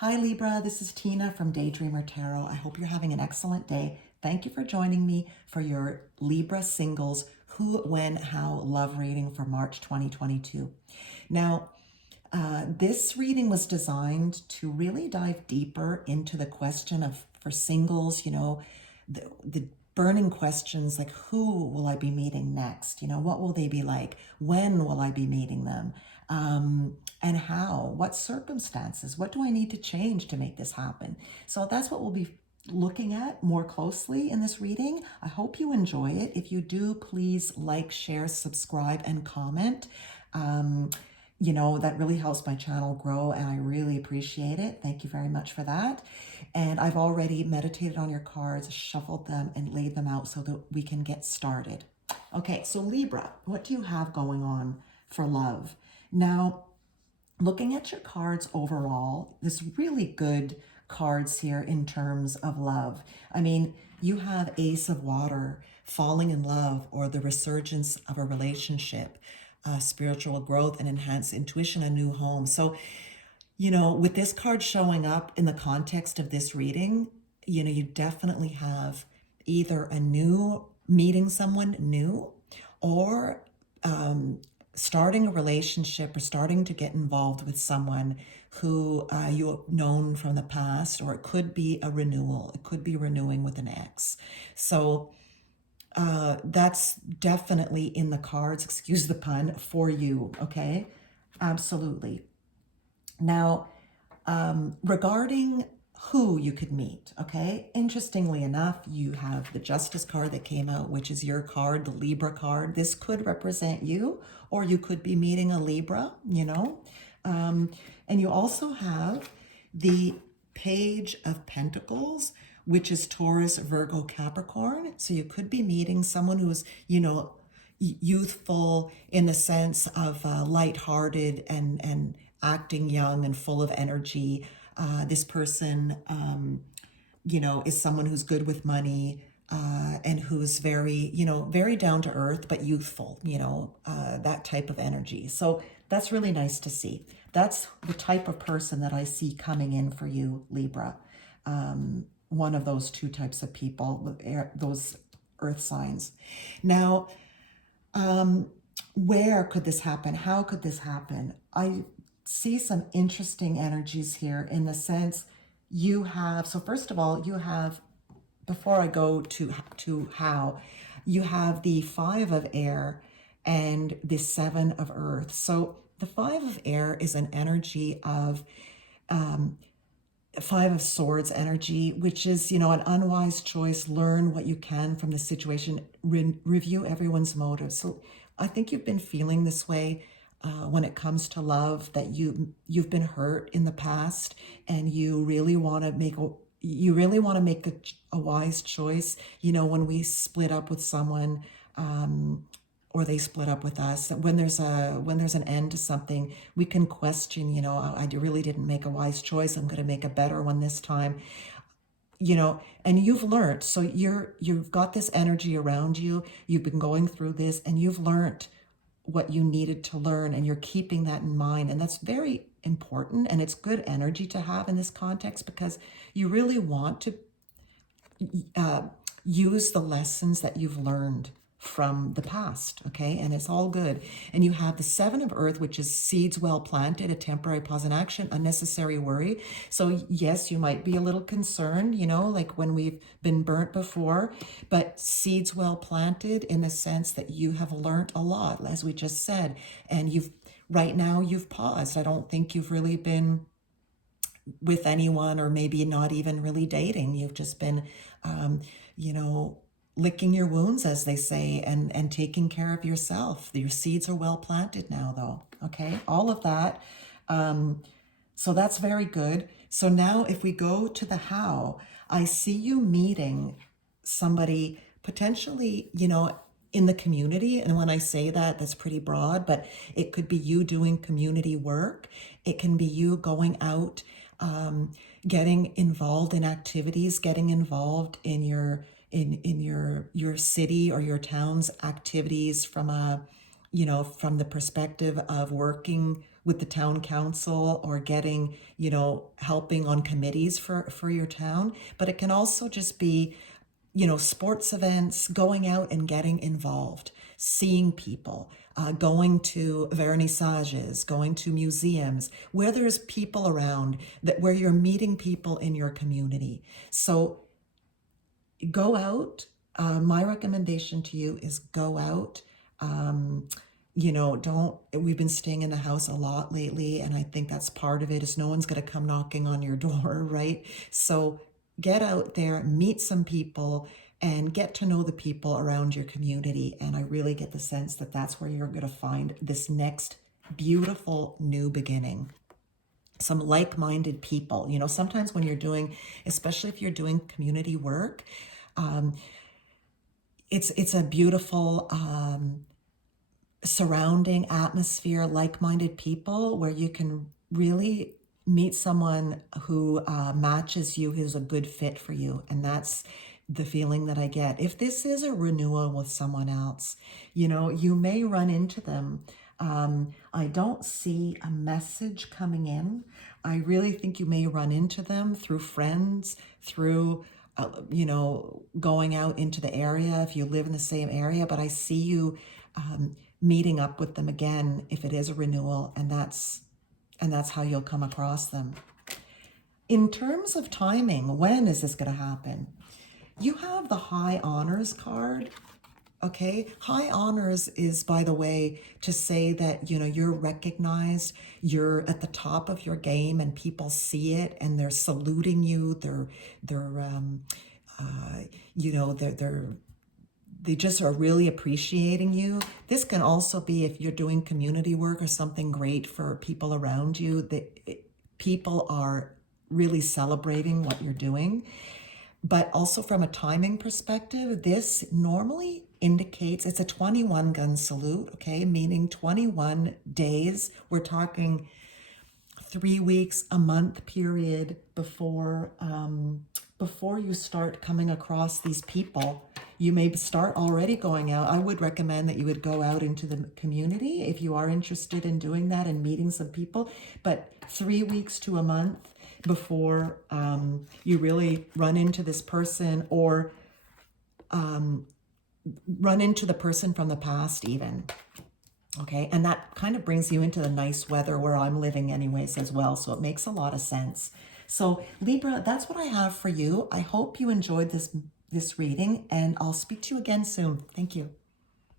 Hi Libra, this is Tina from Daydreamer Tarot. I hope you're having an excellent day. Thank you for joining me for your Libra Singles Who, When, How love reading for March 2022. Now, this reading was designed to really dive deeper into the question of, for singles, the burning questions like who will I be meeting next? What will they be like? When will I be meeting them? And how? What circumstances? What do I need to change to make this happen? So that's what we'll be looking at more closely in this reading. I hope you enjoy it. If you do, please like, share, subscribe, and comment. That really helps my channel grow, and I really appreciate it. Thank you very much for that. And I've already meditated on your cards, shuffled them, and laid them out so that we can get started. Okay, so Libra, what do you have going on for love? Now, looking at your cards overall, there's really good cards here in terms of love. I mean, you have Ace of Water, falling in love, or the resurgence of a relationship, spiritual growth and enhanced intuition, a new home. So, with this card showing up in the context of this reading, you definitely have either a new meeting someone new, or starting a relationship or starting to get involved with someone who you've known from the past, or it could be a renewal. It could be renewing with an ex. So that's definitely in the cards, excuse the pun, for you, okay? Absolutely. Now, regarding who you could meet, okay? Interestingly enough, you have the Justice card that came out, which is your card, the Libra card. This could represent you, or you could be meeting a Libra, and you also have the Page of Pentacles, which is Taurus, Virgo, Capricorn. So you could be meeting someone who's, youthful in the sense of lighthearted and acting young and full of energy. This person, is someone who's good with money, and who's very, very down to earth, but youthful, that type of energy. So that's really nice to see. That's the type of person that I see coming in for you, Libra. One of those two types of people, those earth signs. Now, where could this happen? How could this happen? I see some interesting energies here in the sense so first of all, you have, before I go to how, you have the Five of Air and the Seven of Earth. So the Five of Air is an energy of Five of Swords energy, which is, an unwise choice. Learn what you can from the situation, review everyone's motives. So I think you've been feeling this way when it comes to love, that you've been hurt in the past, and you really want to make a wise choice. When we split up with someone, or they split up with us, when there's an end to something, we can question, I really didn't make a wise choice. I'm going to make a better one this time. And you've learned. So you've got this energy around you. You've been going through this, and you've learned what you needed to learn, and you're keeping that in mind. And that's very important, and it's good energy to have in this context, because you really want to use the lessons that you've learned from the past, okay? And it's all good. And you have the Seven of Earth, which is seeds well planted, a temporary pause in action, unnecessary worry. So yes, you might be a little concerned, like when we've been burnt before, but seeds well planted in the sense that you have learned a lot, as we just said. And right now you've paused. I don't think you've really been with anyone, or maybe not even really dating. You've just been, licking your wounds, as they say, and taking care of yourself. Your seeds are well planted now, though, okay? All of that. So that's very good. So now if we go to the how, I see you meeting somebody potentially, in the community. And when I say that, that's pretty broad, but it could be you doing community work. It can be you going out, getting involved in activities, getting involved in your city or your town's activities from the perspective of working with the town council or getting, helping on committees for your town. But it can also just be, sports events, going out and getting involved, seeing people, going to vernissages, going to museums, where there's people around, where you're meeting people in your community. So go out. My recommendation to you is go out. We've been staying in the house a lot lately, and I think that's part of it is no one's going to come knocking on your door, right? So get out there, meet some people, and get to know the people around your community. And I really get the sense that that's where you're going to find this next beautiful new beginning. Some like-minded people. Sometimes when you're doing, especially if you're doing community work, it's a beautiful surrounding atmosphere, like-minded people, where you can really meet someone who matches you, who's a good fit for you. And that's the feeling that I get. If this is a renewal with someone else, you may run into them. I don't see a message coming in. I really think you may run into them through friends, through going out into the area if you live in the same area. But I see you meeting up with them again if it is a renewal, and that's how you'll come across them. In terms of timing, when is this going to happen? You have the High Honors card. Okay, High Honors is, by the way, to say that, you're recognized, you're at the top of your game, and people see it, and they're saluting you. They just are really appreciating you. This can also be if you're doing community work or something great for people around you, that people are really celebrating what you're doing. But also from a timing perspective, this normally indicates it's a 21 gun salute, okay, meaning 21 days. We're talking 3 weeks, a month period before you start coming across these people. You may start already going out. I would recommend that you would go out into the community if you are interested in doing that and meeting some people. But 3 weeks to a month before you really run into this person, or run into the person from the past even. Okay, and that kind of brings you into the nice weather where I'm living anyways as well, so it makes a lot of sense. So Libra, that's what I have for you. I hope you enjoyed this reading, and I'll speak to you again soon. Thank you.